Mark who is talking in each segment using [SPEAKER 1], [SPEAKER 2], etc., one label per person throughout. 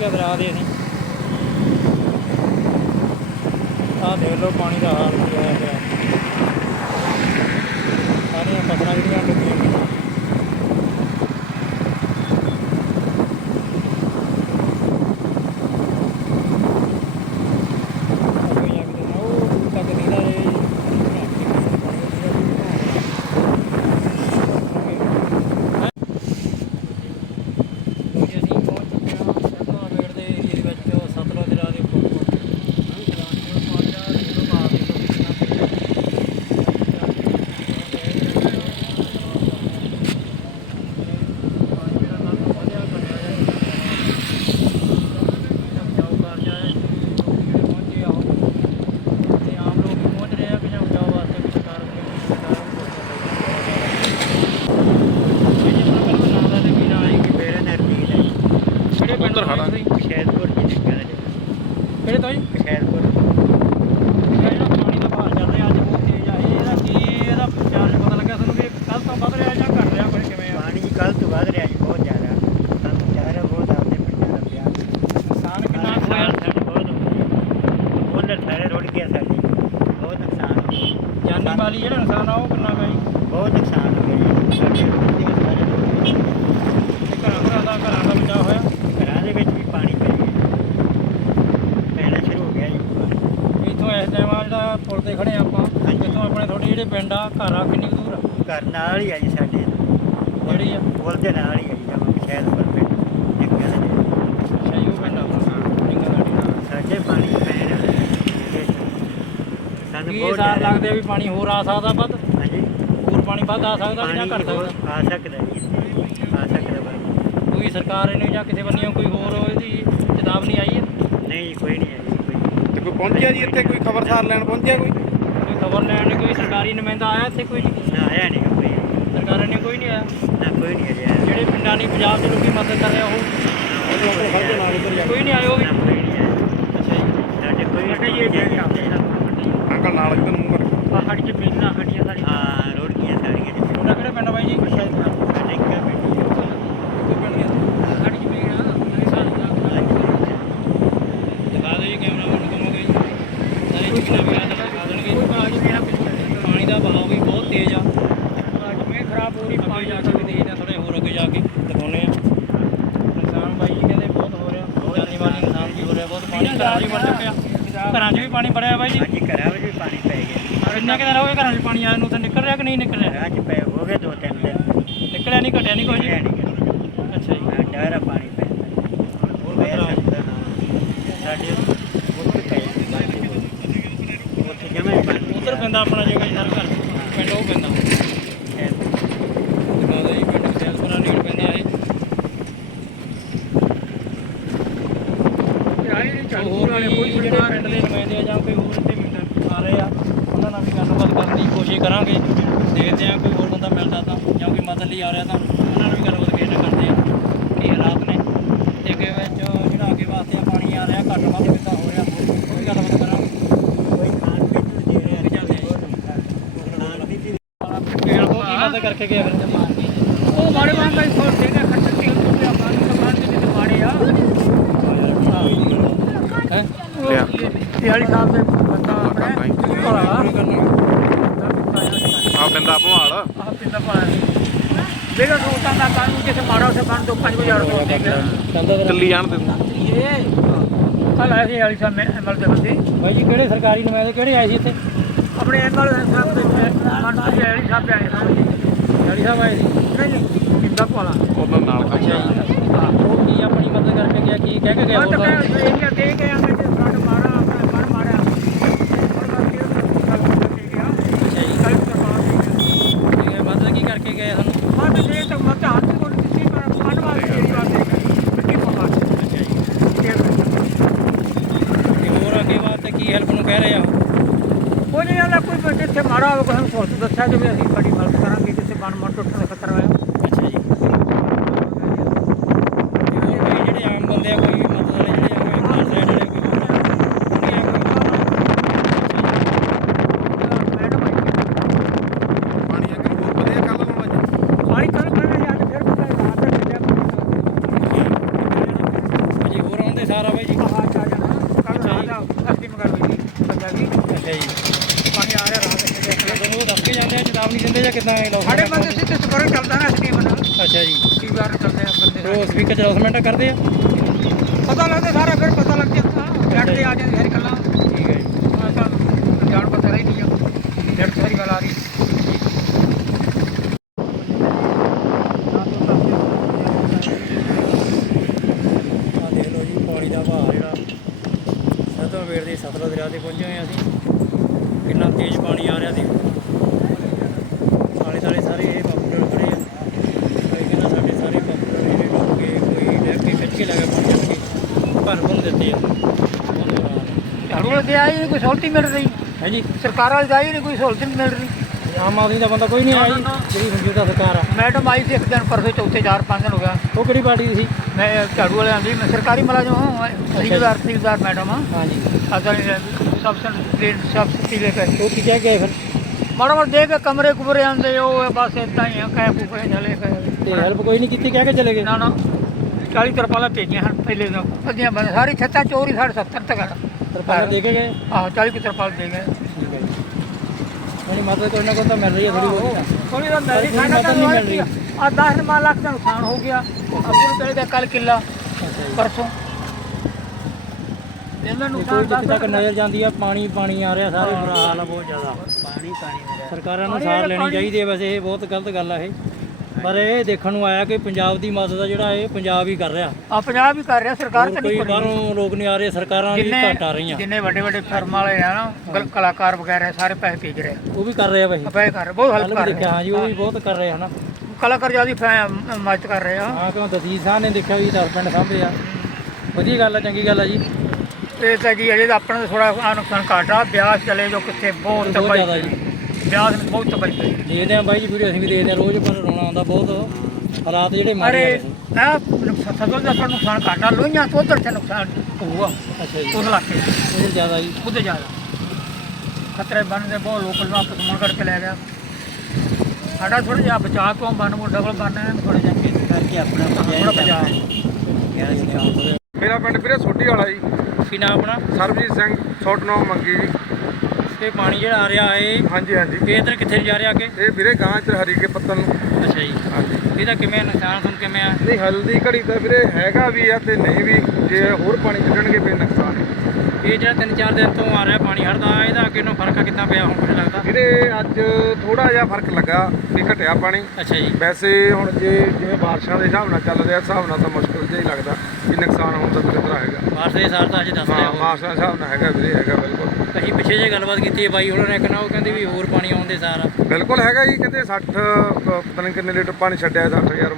[SPEAKER 1] ਘਬਰਾ ਦੇ ਨੇੜੇ ਆ ਆਹ ਦੇਖ ਲਓ ਪਾਣੀ ਦਾ ਹਾਲ ਕੀ ਹੋਇਆ ਪਿਆ। ਸਾਰੀਆਂ ਫਸਲਾਂ ਜਿਹੜੀਆਂ ਡੁੱਬੀਆਂ ਪਈਆਂ ਅੱਗੇ ਜਾ ਕੇ ਦੇਖਣਾ, ਉਹ ਦੂਰ ਤੱਕ ਦਿਖਦਾ ਏ ਜੀ ਅਸੀਂ ਪਹੁੰਚ ਚੁੱਕੇ ਹਾਂ ਸਰਦਾਰ ਵੇੜ ਦੇ ਏਰੀਏ ਦੇ ਵਿੱਚ ਸਤਲੁਜ ਦਰਿਆ ਦੇ ਉੱਪਰ
[SPEAKER 2] ਮੇਰਾ ਨਰਦੀਕ ਹੈ
[SPEAKER 1] ਕਿਹੜੇ ਪਿੰਡ ਤੋਂ
[SPEAKER 3] ਖੜਾ।
[SPEAKER 1] ਤੁਸੀਂ?
[SPEAKER 2] ਸ਼ਹਿਦਪੁਰ ਦੀ ਨਿਕਲ
[SPEAKER 1] ਕਿਹੜੇ ਤੋਂ ਜੀ
[SPEAKER 2] ਸ਼ਹਿਦਪੁਰ
[SPEAKER 1] ਇਹ ਜਿਹੜਾ ਪਾਣੀ ਦਾ ਭਾਰ ਚੱਲ ਰਿਹਾ ਅੱਜ ਬਹੁਤ ਤੇਜ਼ ਆ ਇਹ ਇਹਦਾ ਕੀ ਇਹਦਾ ਚਾਰਜ ਪਤਾ ਲੱਗਿਆ ਤੁਹਾਨੂੰ ਵੀ ਕੱਲ ਤੋਂ ਵੱਧ ਰਿਹਾ ਜਾਂ ਘਟ ਰਿਹਾ ਕੋਈ ਕਿਵੇਂ ਆ
[SPEAKER 2] ਪਾਣੀ ਕੱਲ ਤੋਂ ਵੱਧ ਰਿਹਾ ਜੀ ਬਹੁਤ ਜ਼ਿਆਦਾ ਸਾਨੂੰ ਚਾਹਰਾ ਬਹੁਤ ਆਪਣੇ ਪਿੰਡਾਂ ਦਾ ਪਿਆ
[SPEAKER 1] ਨੁਕਸਾਨ ਕਿੰਨਾ ਕੁ ਹੋਇਆ
[SPEAKER 2] ਸਾਡੇ ਬਹੁਤ ਉਹਨਾਂ ਸਾਰੇ ਰੁੜ ਗਿਆ ਸਾਡੇ ਬਹੁਤ ਨੁਕਸਾਨ ਹੋ ਗਿਆ
[SPEAKER 1] ਜਾਨੀ ਮਾਲੀ ਜਿਹੜਾ ਨੁਕਸਾਨ ਆ ਉਹ ਕਿੰਨਾ ਕੁ ਹੈ ਜੀ
[SPEAKER 2] ਬਹੁਤ ਨੁਕਸਾਨ ਹੋ ਗਿਆ ਜੀ ਸਾਡੇ ਰੁੜ ਗਏ ਸਾਰੇ ਰੁੜ ਗਏ
[SPEAKER 1] ਤੇ ਘਰਾਂ ਘਰਾਂ ਦਾ ਘਰਾਂ ਦਾ ਬਚਾਅ ਹੋਇਆ
[SPEAKER 2] ਘਰਾਂ ਦੇ ਵਿੱਚ ਵੀ ਪਾਣੀ ਪੈ ਗਿਆ ਪੈਣਾ ਸ਼ੁਰੂ ਹੋ ਗਿਆ ਜੀ ਪਾਣੀ।
[SPEAKER 1] ਇੱਥੋਂ ਇਸ ਟਾਈਮ ਆ ਜਿਹੜਾ ਪੁਲ ਤੇ ਖੜੇ ਆ ਆਪਾਂ।
[SPEAKER 2] ਹਾਂਜੀ।
[SPEAKER 1] ਇੱਥੋਂ ਆਪਣੇ ਤੁਹਾਡੇ ਜਿਹੜੇ ਪਿੰਡ ਆ ਘਰ ਆ ਕਿੰਨੀ ਕੁ ਦੂਰ ਆ?
[SPEAKER 2] ਘਰ ਨਾਲ ਹੀ ਆ ਜੀ ਸਾਡੇ।
[SPEAKER 1] ਜਿਹੜੀ ਆ?
[SPEAKER 2] ਪੁੱਲ ਦੇ ਨਾਲ ਹੀ ਆ ਜੀ ਜਮਾ ਸ਼ਹਿਦਪੁਰ ਪਿੰਡ। ਨਿਕਲ
[SPEAKER 1] ਅੱਛਾ ਜੀ ਉਹ ਪਿੰਡ ਆ।
[SPEAKER 2] ਸਾਡੇ ਪਾਣੀ ਪੈਣ ਵਾਲਾ ਹੈ। ਸਾਨੂੰ ਬਹੁਤ ਡਰ ਹੈ।
[SPEAKER 1] ਲੱਗਦੇ ਆ ਵੀ ਪਾਣੀ ਹੋਰ ਆ ਸਕਦਾ ਵੱਧ?
[SPEAKER 2] ਹਾਂਜੀ।
[SPEAKER 1] ਹੋਰ ਪਾਣੀ ਵੱਧ ਆ ਸਕਦਾ ਕਿ ਜਾਂ ਘਟ ਸਕਦਾ?
[SPEAKER 2] ਆ ਸਕਦਾ ਜੀ। ਆ ਸਕਦਾ ਪਾਣੀ
[SPEAKER 1] ਕੋਈ ਸਰਕਾਰ ਨੇ ਜਾਂ ਕਿਸੇ ਬੰਨਿਓ ਕੋਈ ਹੋਰ ਇਹਦੀ ਚੇਤਾਵਨੀ ਆਈ ਹੈ?
[SPEAKER 2] ਨਹੀਂ ਕੋਈ ਨਹੀਂ ਹੈ ਜੀ ਕੋਈ
[SPEAKER 3] ਤੇ ਕੋਈ ਪਹੁੰਚਿਆ ਜੀ ਇੱਥੇ? ਕੋਈ ਖਬਰਸਾਰ ਲੈਣ ਪਹੁੰਚਿਆ ਕੋਈ?
[SPEAKER 1] ਲੈਣ ਕੋਈ ਸਰਕਾਰੀ ਨੁਮਾਇੰਦਾ ਆਇਆ ਇੱਥੇ ਕੋਈ? ਨਹੀਂ
[SPEAKER 2] ਨਾ ਆਇਆ ਨਹੀਂ ਕੋਈ।
[SPEAKER 1] ਸਰਕਾਰਾਂ ਨੇ ਕੋਈ ਨਹੀਂ ਆਇਆ?
[SPEAKER 2] ਨਾ ਕੋਈ ਨਹੀਂ ਆਇਆ।
[SPEAKER 1] ਜਿਹੜੇ ਪਿੰਡਾਂ ਦੀ ਪੰਜਾਬ ਦੇ ਲੋਕੀ ਮਦਦ ਕਰ ਰਿਹਾ ਉਹ? ਕੋਈ ਨਹੀਂ ਆਇਆ। ਉਹ ਵੀ?
[SPEAKER 2] ਨਾ ਕੋਈ ਨਹੀਂ ਆਇਆ।
[SPEAKER 1] ਅੱਛਾ ਜੀ।
[SPEAKER 2] ਸਾਡੇ ਕੋਈ ਨਹੀਂ
[SPEAKER 3] ਅੰਕਲ ਨਾਲ ਇੱਧਰ ਨੂੰ ਕਰ
[SPEAKER 1] ਪਿੰਡਾਂ
[SPEAKER 2] ਹਾਂ ਰੋਡ
[SPEAKER 1] ਤੁਹਾਡਾ ਕਿਹੜਾ ਪਿੰਡ ਆ ਬਾਈ ਜੀ?
[SPEAKER 2] ਸਾਡੇ ਇੱਕ ਪਿੰਡ ਹੀ ਹੈ।
[SPEAKER 1] ਕੋਈ ਪਿੰਡ ਨਹੀਂ ਸਾਡੀ ਜ਼ਮੀਨ ਆ ਨਵੇਂ ਸਾਲ ਦਾ ਦਿਖਾ ਦਿਓ ਜੀ ਕੈਮਰਾਮੈਨ ਨੂੰ ਕਹਾਂਗੇ ਸਾਰੇ ਚਿਕਨਾ ਵੀ ਆ ਦਿਖਾ ਦੇਣਗੇ ਪਾਣੀ ਦਾ ਬਹਾਅ ਵੀ ਬਹੁਤ ਤੇਜ਼ ਆ ਜਿਵੇਂ ਖਰਾਬ ਹੋ ਰਹੀ ਪਾਣੀ ਜਾ ਕੇ ਵੀ ਦੇਖਦੇ ਆ ਥੋੜੇ ਹੋਰ ਅੱਗੇ ਜਾ ਕੇ ਦਿਖਾਉਨੇ ਆ ਨੁਕਸਾਨ ਬਾਈ ਜੀ ਕਹਿੰਦੇ ਬਹੁਤ ਹੋ ਰਿਹਾ ਬਹੁਤ ਜਾਨੀ ਮਾਲੀ ਨੁਕਸਾਨ ਵੀ ਹੋ ਰਿਹਾ ਬਹੁਤ ਪਾਣੀ ਘਰਾਂ 'ਚ ਵੀ ਵੜ ਚੁੱਕਿਆ ਘਰਾਂ 'ਚ ਵੀ ਪਾਣੀ ਵੜਿਆ ਬਾਈ ਜੀ?
[SPEAKER 2] ਹਾਂਜੀ ਘਰਾਂ ਵਿੱਚ ਵੀ ਪਾਣੀ ਪੈ ਗਿਆ।
[SPEAKER 1] ਕਿੰਨੇ ਕੁ ਦਿਨ ਹੋ ਗਏ ਘਰਾਂ 'ਚ ਪਾਣੀ ਆਇਆ ਨੂੰ? ਤਾਂ ਨਿਕਲ ਰਿਹਾ ਕਿ ਨਹੀਂ ਨਿਕਲ ਰਿਹਾ?
[SPEAKER 2] ਘਰਾਂ 'ਚ ਪੈ ਹੋ ਗਏ ਦੋ ਤਿੰਨ ਦਿਨ।
[SPEAKER 1] ਨਿਕਲਿਆ ਨਹੀਂ ਘਟਿਆ ਨਹੀਂ
[SPEAKER 2] ਨਿਕਲਿਆ ਨਹੀਂ ਗਾ।
[SPEAKER 1] ਅੱਛਾ ਜੀ।
[SPEAKER 2] ਡਰ ਆ ਪਾਣੀ
[SPEAKER 1] ਹੋਰ
[SPEAKER 2] ਪੈ
[SPEAKER 1] ਖਤਰਾ
[SPEAKER 2] ਸਕਦਾ ਹਾਂ ਸਾਡੇ ਉੱਥੇ ਪੈ ਜਾਂਦਾ ਉੱਥੇ ਜਮਾ ਹੀ ਪਾਣੀ
[SPEAKER 1] ਉਧਰ ਪੈਂਦਾ ਆਪਣਾ ਜਗ੍ਹਾ ਜੀ ਸਾਰਾ ਘਰ ਪਿੰਡ ਉਹ ਪੈਂਦਾ ਦਿਖਾ ਦਿਓ ਜੀ ਪਿੰਡ ਸੈਲਪੁਰਾ ਨੀੜ ਪੈਂਦਾ ਇਹ ਹੋਰ ਵੀ ਜਿਹੜੇ ਪਿੰਡ ਦੇ ਨੁਮਾਇੰਦੇ ਆ ਜਾਂ ਕੋਈ ਹੋਰ ਇੱਥੇ ਪਿੰਡ ਆ ਰਹੇ ਆ ਉਹਨਾਂ ਨਾਲ ਵੀ ਗੱਲਬਾਤ ਕਰਨ ਦੀ ਕੋਸ਼ਿਸ਼ ਕਰਾਂਗੇ ਦੇਖਦੇ ਆ ਕੋਈ ਹੋਰ ਬੰਦਾ ਮਿਲਦਾ ਤਾਂ ਜਾਂ ਕੋਈ ਮਦਦ ਲਈ ਆ ਰਿਹਾ ਤਾਂ ਉਹਨਾਂ ਨਾਲ ਵੀ ਗੱਲਬਾਤ ਕਿਸੇ ਨਾਲ ਕਰਦੇ ਆ ਕੀ ਹਾਲਾਤ ਨੇ ਤੇ ਅੱਗੇ ਵਿੱਚ ਜਿਹੜਾ ਅੱਗੇ ਵਾਸਤੇ ਆ ਪਾਣੀ ਆ ਰਿਹਾ ਘੱਟ ਵੱਧ ਕਿੱਦਾਂ ਹੋ ਰਿਹਾ ਉਹ ਵੀ ਗੱਲਬਾਤ ਕਰਾਂਗੇ
[SPEAKER 2] ਕੋਈ ਖਾਣ ਪੀਣ ਨੂੰ ਦੇ ਰਿਹਾ
[SPEAKER 1] ਅੱਗੇ ਚੱਲਦੇ ਆ।
[SPEAKER 2] ਖਾਣ ਪੀਣ ਦੀ
[SPEAKER 1] ਪੇੜ ਕੋ ਕੀ ਮਦਦ ਕਰਕੇ ਗਿਆ ਫਿਰ
[SPEAKER 4] ਉਹ ਮਾੜੇ ਮਾਂ ਦਾ ਦੇ ਕੇ ਖੱਟਰ ਕੇ ਉੱਤੇ ਪਿਆ ਪਾਣੀ ਦਾ ਪਾਣੀ ਦੇ ਤੇ ਮਾੜੇ ਆ
[SPEAKER 1] ਹੈ
[SPEAKER 3] ਲਿਆ
[SPEAKER 4] 43 ਸਾਲ ਦੇ ਬੰਦਾ
[SPEAKER 3] ਹੀ। ਆ ਪਿੰਦਾ ਭਵਾਲ
[SPEAKER 4] ਆ ਪਿੰਦਾ ਬੇਗਾ ਸੋਚਾਂ ਦਾ ਕਾਨੂੰਨ ਕਿਸੇ ਮਾੜਾ ਉਸੇ ਕਾਨੂੰਨ ਤੋਂ 5000 ਤੋਂ ਦੇ ਗਿਆ
[SPEAKER 3] ਚੱਲੀ ਜਾਣ ਦੇ
[SPEAKER 4] ਕੱਲ ਆਏ ਸੀ ਵਾਲੀ ਸਾਹਿਬ ਐਮਐਲ ਦੇ ਬੰਦੇ
[SPEAKER 1] ਬਾਈ ਜੀ ਕਿਹੜੇ ਸਰਕਾਰੀ ਨੁਮਾਇੰਦੇ ਕਿਹੜੇ ਆਏ ਸੀ ਇੱਥੇ
[SPEAKER 4] ਆਪਣੇ ਐਮਐਲ ਸਾਹਿਬ ਦੇ ਮਨਪ੍ਰੀਤ ਵਾਲੀ ਸਾਹਿਬ ਆਏ ਸਨ
[SPEAKER 1] ਡੈਡੀ ਸਾਹਿਬ ਆਏ ਸੀ।
[SPEAKER 4] ਨਹੀਂ ਨਹੀਂ। ਪਿੰਦਾ ਭਲਾ।
[SPEAKER 3] ਉਹਨਾਂ ਨਾਲ ਕੰਮ
[SPEAKER 1] ਅੱਛਾ ਜੀ। ਹਾਂ ਉਹ ਕੀ ਆਪਣੀ ਮਦਦ ਕਰਕੇ ਗਿਆ ਕੀ ਕਹਿ ਕੇ ਗਿਆ
[SPEAKER 4] ਉਹ
[SPEAKER 1] ਉਹ
[SPEAKER 4] ਤਾਂ? ਮੈਂ ਏਰੀਆ ਦੇ ਕੇ ਆਂਗੇ ਤੇ ਫਰੰਟ ਮਾਰਾ ਆਪਣਾ ਮਨ ਮਾਰਿਆ ਔਰ ਬਾਕੀ ਉਹ ਗੱਲ ਦੇ ਗਿਆ।
[SPEAKER 1] ਅੱਛਾ ਜੀ।
[SPEAKER 4] ਕੱਲ ਕਰਵਾ ਦੇ ਗਿਆ।
[SPEAKER 1] ਠੀਕ ਹੈ ਮਦਦ ਕੀ ਕਰਕੇ ਗਏ ਸਾਨੂੰ?
[SPEAKER 4] ਹਾਂ ਤੇ ਦੇ ਤੱਕ ਮਤ ਹੱਥ ਕੋਲ ਦਿੱਤੀ ਪਰ ਮਨ ਵਾਸਤੇ ਏਰੀਆ ਦੇ ਗਿਆ ਮਿੱਟੀ ਪਵਾ
[SPEAKER 1] ਅੱਛਾ ਜੀ। ਤੇ ਹੋਰ ਅੱਗੇ ਵਾਸਤੇ ਕੀ ਹੈਲਪ ਨੂੰ ਕਹਿ ਰਹੇ ਆ
[SPEAKER 4] ਕੋਈ ਨਹੀਂ ਆਂਦਾ ਕੋਈ ਬੰਦੇ ਇੱਥੇ ਮਾੜਾ ਹੋਵੇ ਕੋਈ ਸਾਨੂੰ ਦੱਸਿਆ ਕਿ ਵੀ ਅਸੀਂ ਬੜੀ ਮਦਦ ਕਰਾਂਗੇ ਕਿਸੇ ਮਨ ਮਨ ਟੁੱਟਣ ਦਾ ਖਤਰਾ ਹੋਇਆ
[SPEAKER 1] ਅੱਛਾ ਜੀ ਤੇ ਹੋਰ ਕੋਈ ਜਿਹੜੇ ਆਮ ਬੰਦੇ ਆ ਕੋਈ ਮਦਦ ਵਾਲੇ ਜਿਹੜੇ ਆ ਕੋਈ ਨਾਲ ਦੇ ਜਿਹੜੇ ਕੋਈ ਹੋਰ ਆ, ਉਹ ਨਹੀਂ ਆ ਕੋਈ
[SPEAKER 4] ਮੈਡਮ ਆਈ
[SPEAKER 3] ਪਾਣੀ ਅੱਗੇ ਹੋਰ ਵਧਿਆ ਕੱਲ ਨੂੰ ਅੱਜ
[SPEAKER 4] ਪਾਣੀ ਕੱਲ ਪਹਿਲਾਂ ਅੱਜ ਫਿਰ ਪਤਾ ਰਾਤ ਤੱਕ ਚੱਲਿਆ
[SPEAKER 1] ਆ ਕਿਦਾਂ ਇਹ ਲੋਕ
[SPEAKER 4] ਸਾਡੇ ਬੰਦੇ ਸਿੱਧੇ ਸਪਰ ਚੱਲਦਾ ਨਾ ਨਾਲ
[SPEAKER 1] ਅੱਛਾ ਜੀ।
[SPEAKER 4] ਕੀ ਵਾਰ ਚੱਲਦੇ ਆ ਬੰਦੇ?
[SPEAKER 1] ਵੀ ਕਚਰਾ ਉਸਮੈਂਟ ਕਰਦੇ ਆ?
[SPEAKER 4] ਪਤਾ ਲੱਗਦਾ ਸਾਰਾ ਫਿਰ ਪਤਾ ਲੱਗ ਜਾਂਦਾ। ਤੇ ਆ ਜਾਂਦੀ ਸਾਰੀ ਗੱਲਾਂ
[SPEAKER 1] ਠੀਕ ਹੈ ਜੀ
[SPEAKER 4] ਮੈਂ ਤਾਂ ਜਾਣ ਪਤਾ ਹੀ ਨਹੀਂ ਆ ਜੱਟ ਸਾਰੀ ਗੱਲ ਆ ਰਹੀ
[SPEAKER 1] ਆ ਦੇਖ ਲਓ ਜੀ ਪਾਣੀ ਦਾ ਵਹਾਅ ਜਿਹੜਾ ਸਤੋਂ ਵੇੜ ਦੇ ਸਤਲੁਜ ਦਰਿਆ ਤੇ ਪਹੁੰਚੇ ਹੋਏ ਹਾਂ ਅਸੀਂ ਕਿੰਨਾ ਤੇਜ਼ ਪਾਣੀ ਆ ਰਿਹਾ ਸੀ ਆਲੇ ਦੁਆਲੇ ਸਾਰੇ ਇਹ ਪਾਪੂਲਰ ਖੜੇ ਆ ਕੋਈ ਕਹਿੰਦਾ ਸਾਡੇ ਸਾਰੇ ਪਾਪੂਲਰ ਜਿਹੜੇ ਡੁੱਬ ਗਏ ਕੋਈ ਲੈ ਕੇ ਖਿੱਚ ਕੇ ਲੈ ਗਿਆ ਪਾਣੀ ਚੱਕ ਕੇ ਭਰ ਭੁਰ ਦਿੱਤੇ ਆ
[SPEAKER 4] ਦੇ ਆਈ ਨਹੀਂ ਕੋਈ ਸਹੂਲਤ ਹੀ ਮਿਲ ਰਹੀ।
[SPEAKER 1] ਹੈ ਜੀ
[SPEAKER 4] ਸਰਕਾਰ ਵਾਲੀ ਦਾ ਹੀ ਨਹੀਂ ਕੋਈ ਸਹੂਲਤ ਨਹੀਂ ਮਿਲ ਰਹੀ।
[SPEAKER 1] ਆਮ ਆਦਮੀ ਦਾ ਬੰਦਾ ਕੋਈ ਨਹੀਂ ਆਇਆ ਜੀ ਜਿਹੜੀ ਮੌਜੂਦਾ ਸਰਕਾਰ ਆ।
[SPEAKER 4] ਮੈਡਮ ਆਈ ਸੀ ਇੱਕ ਦਿਨ ਪਰਸੋਂ ਚੌਥੇ ਚਾਰ ਪੰਜ ਦਿਨ ਹੋ ਗਿਆ।
[SPEAKER 1] ਉਹ ਕਿਹੜੀ ਪਾਰਟੀ ਦੀ ਸੀ?
[SPEAKER 4] ਮੈਂ ਝਾੜੂ ਵਾਲੇ ਆਂਦੀ ਮੈਂ ਸਰਕਾਰੀ ਮੁਲਾਜ਼ਮ ਹਾਂ ਤਹਿਸੀਲਦਾਰ ਤਹਿਸੀਲਦਾਰ ਮੈਡਮ ਹਾਂ।
[SPEAKER 1] ਹਾਂਜੀ।
[SPEAKER 4] ਅਸਲ ਸਬ ਸਬਸਿਡੀ ਲੈ ਕੇ
[SPEAKER 1] ਉਹ ਕੀ ਕਹਿ ਗਏ ਫਿਰ?
[SPEAKER 4] ਮਾੜਾ ਮਾੜਾ ਦੇ ਕੇ ਕਮਰੇ ਕੁਮਰੇ ਆਂਦੇ ਉਹ ਬਸ ਇਦਾਂ ਹੀ ਆ ਕਹਿ ਕੁਪਰੇ ਚਲੇ ਗਏ
[SPEAKER 1] ਤੇ ਹੈਲਪ ਕੋਈ ਨਹੀਂ ਕੀਤੀ ਕਹਿ ਕੇ ਚਲੇ ਗਏ?
[SPEAKER 4] ਨਾ ਨਾ। 40 ਤਰਪਾਲਾਂ ਭੇਜੀਆਂ ਹਨ ਪਹਿਲੇ ਨੂੰ ਅੱਧੀਆਂ ਬੰਦ ਸਾਰੀ ਛੱਤਾਂ ਚੋਰੀ ਸਾਡੇ 70 ਤੱਕ
[SPEAKER 1] ਸਰਕਾਰ ਦੇ ਕੇ ਗਏ?
[SPEAKER 4] ਆਹ 40 ਕਿ ਤਰਪਾਲ ਦੇ ਗਏ।
[SPEAKER 1] ਠੀਕ ਹੈ ਜੀ। ਮੇਰੀ ਮਦਦ ਕੋਈ ਨਾ ਕੋਈ ਤਾਂ ਮਿਲ ਰਹੀ ਹੈ ਥੋੜੀ ਬਹੁਤੀ
[SPEAKER 4] ਥੋੜੀ ਤਾਂ ਮੇਰੀ
[SPEAKER 1] ਕੋਈ
[SPEAKER 4] ਖਾਣਾ
[SPEAKER 1] ਮਦਦ ਨਹੀਂ ਮਿਲ ਰਹੀ।
[SPEAKER 4] ਆ। 10 ਮਾਲ ਲੱਖ ਦਾ ਨੁਕਸਾਨ ਹੋ ਗਿਆ। ਅਬੂਰ ਕਹੇ ਦਾ ਕੱਲ ਕਿੱਲਾ
[SPEAKER 1] ਅੱਛਾ ਜੀ।
[SPEAKER 4] ਪਰਸੋਂ। ਇਹਨਾਂ
[SPEAKER 1] ਤੇ
[SPEAKER 4] ਨੁਕਸਾਨ
[SPEAKER 1] ਕੋਈ ਜਿੱਥੇ ਤੱਕ ਨਜ਼ਰ ਜਾਂਦੀ ਆ ਪਾਣੀ ਪਾਣੀ ਆ ਰਿਹਾ ਸਾਰੇ ਬੁਰਾ ਹਾਲ ਆ ਬਹੁਤ ਜ਼ਿਆਦਾ।
[SPEAKER 2] ਪਾਣੀ ਪਾਣੀ ਮੇਰਾ
[SPEAKER 1] ਸਰਕਾਰਾਂ ਨੂੰ ਸਾਰ ਲੈਣੀ ਚਾਹੀਦੀ ਹੈ ਵੈਸੇ ਇਹ ਬਹੁਤ ਗਲਤ ਗੱਲ ਆ ਇਹ। ਪਰ ਇਹ ਦੇਖਣ ਨੂੰ ਆਇਆ ਕਿ ਪੰਜਾਬ ਦੀ ਮਦਦ ਆ ਜਿਹੜਾ ਇਹ ਪੰਜਾਬ ਹੀ ਕਰ ਰਿਹਾ।
[SPEAKER 4] ਆ ਪੰਜਾਬ ਵੀ ਕਰ ਰਿਹਾ ਸਰਕਾਰ ਤਾਂ
[SPEAKER 1] ਕੋਈ
[SPEAKER 4] ਨਹੀਂ ਕਰ ਰਹੀ।
[SPEAKER 1] ਬਾਹਰੋਂ ਲੋਕ ਨਹੀਂ ਆ ਰਹੇ ਸਰਕਾਰਾਂ ਵੀ
[SPEAKER 4] ਜਿੰਨੇ
[SPEAKER 1] ਘੱਟ ਆ ਰਹੀਆਂ।
[SPEAKER 4] ਜਿੰਨੇ ਵੱਡੇ ਵੱਡੇ ਫਰਮ ਵਾਲੇ ਆ ਨਾ ਗਲ- ਕਲਾਕਾਰ ਵਗੈਰਾ ਸਾਰੇ ਪੈਸੇ ਭੇਜ ਰਹੇ
[SPEAKER 1] ਉਹ ਵੀ ਕਰ ਰਹੇ ਆ
[SPEAKER 4] ਆ ਪੈਸੇ ਕਰ ਰਹੇ ਬਹੁਤ ਹੈਲਪ ਕਰ ਰਹੇ
[SPEAKER 1] ਦੇਖਿਆ ਹਾਂ ਜੀ ਉਹ ਵੀ ਬਹੁਤ ਕਰ ਰਹੇ ਹਨਾ
[SPEAKER 4] ਕਲਾਕਾਰ ਜ਼ਿਆਦਾ ਮਦਦ ਕਰ ਰਹੇ ਆ।
[SPEAKER 1] ਹਾਂ ਕਿਉਂ ਦਸੀਸ ਸਾਹਿਬ ਨੇ ਦੇਖਿਆ ਵੀ 10 ਪਿੰਡ ਸਾਂਭੇ ਆ। ਵਧੀਆ ਗੱਲ ਆ ਚੰਗੀ ਗੱਲ ਆ ਜੀ।
[SPEAKER 4] ਇਹ ਤਾਂ ਜੀ ਅਜੇ ਤਾਂ ਆਪਣਾ ਥੋੜਾ ਨੁਕਸਾਨ ਘੱਟ ਬਿਆਸ ਚਲੇ ਜੋ ਕਿੱਥੇ ਬਹੁਤ
[SPEAKER 1] ਜ਼ਿਆਦਾ ਜੀ।
[SPEAKER 4] ਬਿਆਸ ਨੇ ਬਹੁਤ ਤਬਾਹੀ ਪਈ।
[SPEAKER 1] ਦੇਖਦੇ ਆ ਬਾਈ ਜੀ ਵੀਡੀਓ ਅਸੀਂ ਵੀ ਦੇਖਦੇ ਆ ਰੋਜ਼ ਪਰ ਰੋਣਾ ਆਉਂਦਾ ਬਹੁਤ। ਹਾਲਾਤ ਜਿਹੜੇ ਮਾੜੇ
[SPEAKER 4] ਅਰੇ
[SPEAKER 1] ਆ।
[SPEAKER 4] ਫਸਲ ਦਾ ਆਪਣਾ ਨੁਕਸਾਨ ਘੱਟ ਆ ਲੋਹੀਆਂ ਤੋਂ ਉਧਰ ਤੇ ਨੁਕਸਾਨ ਹੋਊਗਾ।
[SPEAKER 1] ਅੱਛਾ ਜੀ।
[SPEAKER 4] ਉਸ ਇਲਾਕੇ।
[SPEAKER 1] ਜ਼ਿਆਦਾ ਜੀ।
[SPEAKER 4] ਉਹਦੇ ਜ਼ਿਆਦਾ। ਖਤਰੇ ਬਣਦੇ ਬਹੁਤ ਲੋਕਲ ਨੂੰ ਆਪਸ ਮੁੜ ਕਰਕੇ ਲੈ ਗਿਆ। ਸਾਡਾ ਥੋੜਾ ਜਿਹਾ ਬਚਾਅ ਤੋਂ ਬਨ ਨੂੰ ਡਬਲ ਬਨ ਹੈ ਥੋੜਾ ਜਿਹਾ ਖੇਤੀ ਕਰਕੇ ਆਪਣਾ ਥੋੜਾ ਬਚਾਅ।
[SPEAKER 3] ਮੇਰਾ ਪਿੰਡ ਵੀਰੇ ਸੋਢੀ ਵਾਲਾ ਜੀ।
[SPEAKER 1] ਕੀ ਨਾਮ ਆਪਣਾ?
[SPEAKER 3] ਸਰਬਜੀਤ ਸਿੰਘ ਸ਼ਾਰਟ ਨਾਮ ਮੰਗੀ ਜੀ।
[SPEAKER 1] ਤੇ ਪਾਣੀ ਜਿਹੜਾ ਆ ਰਿਹਾ ਇਹ
[SPEAKER 3] ਹਾਂਜੀ ਹਾਂਜੀ।
[SPEAKER 1] ਇਹ ਇੱਧਰ ਕਿੱਥੇ ਜਾ ਰਿਹਾ ਅੱਗੇ?
[SPEAKER 3] ਇਹ ਵੀਰੇ ਗਾਂ ਚ ਹਰੀਕੇ ਪੱਤਨ ਨੂੰ।
[SPEAKER 1] ਅੱਛਾ ਜੀ।
[SPEAKER 3] ਹਾਂਜੀ।
[SPEAKER 1] ਇਹਦਾ ਕਿਵੇਂ ਨੁਕਸਾਨ ਤੁਹਾਨੂੰ ਕਿਵੇਂ ਆ?
[SPEAKER 3] ਨਹੀਂ ਹਲਦੀ ਘੜੀ ਤਾਂ ਵੀਰੇ ਹੈਗਾ ਵੀ ਆ ਤੇ ਨਹੀਂ ਵੀ। ਜੇ ਹੋਰ ਪਾਣੀ ਕੱਢਣਗੇ ਫਿਰ ਨੁਕਸਾਨ ਹੈ।
[SPEAKER 1] ਇਹ ਜਿਹੜਾ ਤਿੰਨ ਚਾਰ ਦਿਨ ਤੋਂ ਆ ਰਿਹਾ ਪਾਣੀ ਹੜਦਾ ਇਹਦਾ ਅੱਗੇ ਨੂੰ ਫ਼ਰਕ ਕਿੰਨਾ ਪਿਆ ਹੁਣ ਕੁਝ ਲੱਗਦਾ?
[SPEAKER 3] ਵੀਰੇ ਅੱਜ ਥੋੜਾ ਜਿਹਾ ਫ਼ਰਕ ਲੱਗਾ ਵੀ ਘਟਿਆ ਪਾਣੀ।
[SPEAKER 1] ਅੱਛਾ ਜੀ।
[SPEAKER 3] ਵੈਸੇ ਹੁਣ ਜੇ ਜਿਵੇਂ ਬਾਰਿਸ਼ਾਂ ਦੇ ਹਿਸਾਬ ਨਾਲ ਚੱਲ ਰਿਹਾ ਹਿਸਾਬ ਨਾਲ ਤਾਂ ਮੁਸ਼ਕਲ ਜਿਹਾ ਹੀ ਲੱਗਦਾ ਕਿ ਨੁਕਸਾਨ ਹੋਣ ਦਾ ਕਿਤੇ ਹੈਗਾ।
[SPEAKER 1] ਬਾਰਸ ਦੇ ਸਾਰ ਤਾਂ ਅਜੇ ਦੱਸ
[SPEAKER 3] ਹਾਂ
[SPEAKER 1] ਰਿਹਾ ਹੋਰ
[SPEAKER 3] ਬਾਰਿਸ਼ਾਂ ਦੇ ਹਿਸਾਬ ਨਾਲ ਹੈਗਾ ਵੀਰੇ ਹੈਗਾ ਬਿਲਕੁਲ।
[SPEAKER 1] ਅਸੀਂ ਪਿੱਛੇ ਜੇ ਗੱਲਬਾਤ ਕੀਤੀ ਹੈ ਬਾਈ ਉਹਨਾਂ ਨੇ ਕਹਿੰਦਾ ਉਹ ਕਹਿੰਦੇ ਵੀ ਹੋਰ ਪਾਣੀ ਆਉਣ ਦੇ ਸਾਰ। ਆ
[SPEAKER 3] ਬਿਲਕੁਲ ਹੈਗਾ ਜੀ ਕਹਿੰਦੇ 60 ਅ, ਪਤਾ ਨਹੀਂ ਕਿੰਨੇ ਲੀਟਰ ਪਾਣੀ ਛੱਡਿਆ 60000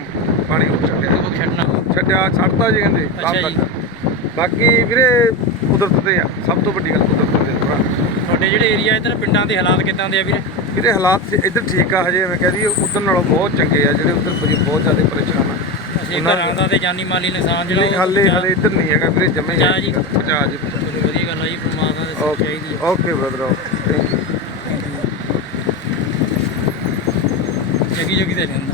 [SPEAKER 3] ਪਾਣੀ ਹੋ ਛੱਡਿਆ।
[SPEAKER 1] ਉਹ ਛੱਡਣਾ।
[SPEAKER 3] ਛੱਡਿਆ ਛੱਡਤਾ ਜੀ ਕਹਿੰਦੇ
[SPEAKER 1] ਅੱਛਾ ਜੀ।
[SPEAKER 3] ਤੱਕ ਬਾਕੀ ਵੀਰੇ ਕੁਦਰਤ ਤੇ ਆ ਸਭ ਤੋਂ ਵੱਡੀ ਗੱਲ ਕੁਦਰਤ ਤੇ ਥੋੜਾ
[SPEAKER 1] ਤੁਹਾਡੇ ਜਿਹੜੇ ਏਰੀਆ ਇੱਧਰ ਪਿੰਡਾਂ ਦੇ ਹਾਲਾਤ ਕਿੱਦਾਂ ਦੇ ਆ ਵੀਰੇ?
[SPEAKER 3] ਵੀਰੇ ਹਾਲਾਤ ਸੀ- ਇੱਧਰ ਠੀਕ ਆ ਹਜੇ ਮੈਂ ਕਹਿ ਦਈਏ ਉਧਰ ਨਾਲੋਂ ਬਹੁਤ ਚੰਗੇ ਆ ਜਿਹੜੇ ਉਧਰ ਬਹੁਤ ਜ਼ਿਆਦਾ ਪਰੇਸ਼ਾਨ ਆ।
[SPEAKER 1] ਅਸੀਂ
[SPEAKER 3] ਉਹਨਾਂ-
[SPEAKER 1] ਘਰਾਂ ਦਾ ਤੇ ਜਾਨੀ ਮਾਲੀ ਨੁਕਸਾਨ ਜਿਹੜਾ
[SPEAKER 3] ਨਹੀਂ
[SPEAKER 1] ਉਹ
[SPEAKER 3] ਹਾਲੇ ਹਾਲੇ ਇੱਧਰ ਨਹੀਂ ਹੈਗਾ ਵੀਰੇ ਜਮੇ
[SPEAKER 1] ਬਚਾ ਜੀ। ਚਲੋ ਵਧੀਆ ਗੱਲ ਆ ਜੀ ਪਰਮਾਤਮਾ ਦੇ ਚਾਹੀਦੀ ਹੈ
[SPEAKER 3] ਓਕੇ ਬ੍ਰਦਰ ਥੈਂਕ ਯੂ
[SPEAKER 1] ਜਗੀ ਜਗੀ ਤੇ ਰਹਿੰਦਾ।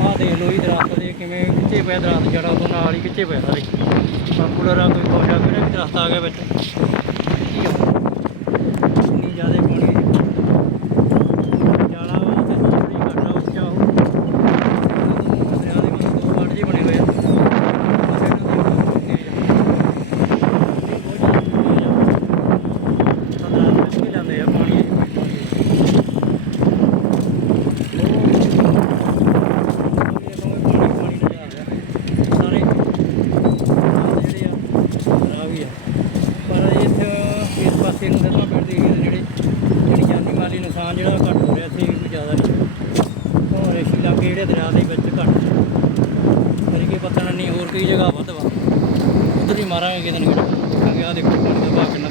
[SPEAKER 1] ਆਹ ਦੇਖ ਲੋ ਦਰਖਤ ਦੇ ਕਿਵੇਂ ਖਿੱਚੇ ਪਿਆ ਦਰਖਤ ਜੜਾ ਤੋਂ ਨਾਲ ਹੀ ਖਿੱਚੇ ਪਿਆ ਸਾਰੇ। ਪਾਪੂਲਰ ਆ ਕੋਈ ਕੋਸ਼ਾ ਵੀ ਦਰਖਤ ਆ ਗਿਆ ਵਿੱਚ। ਹੋ ਜ਼ਿਆਦਾ ਹੋਰ ਇਸ ਦਰਿਆ ਦੇ ਵਿੱਚ ਘੱਟ ਫਿਰ ਕੀ ਪਤਾ ਨਹੀਂ ਹੋਰ ਕਈ ਜਗ੍ਹਾ ਵੱਧ ਵਾ। ਉਧਰ ਹੀ ਮਾਰਾਂਗੇ ਕਿਤੇ ਨਾ ਕਿਤੇ। ਆ ਦੇਖੋ ਪਾਣੀ ਕਿੰਨਾ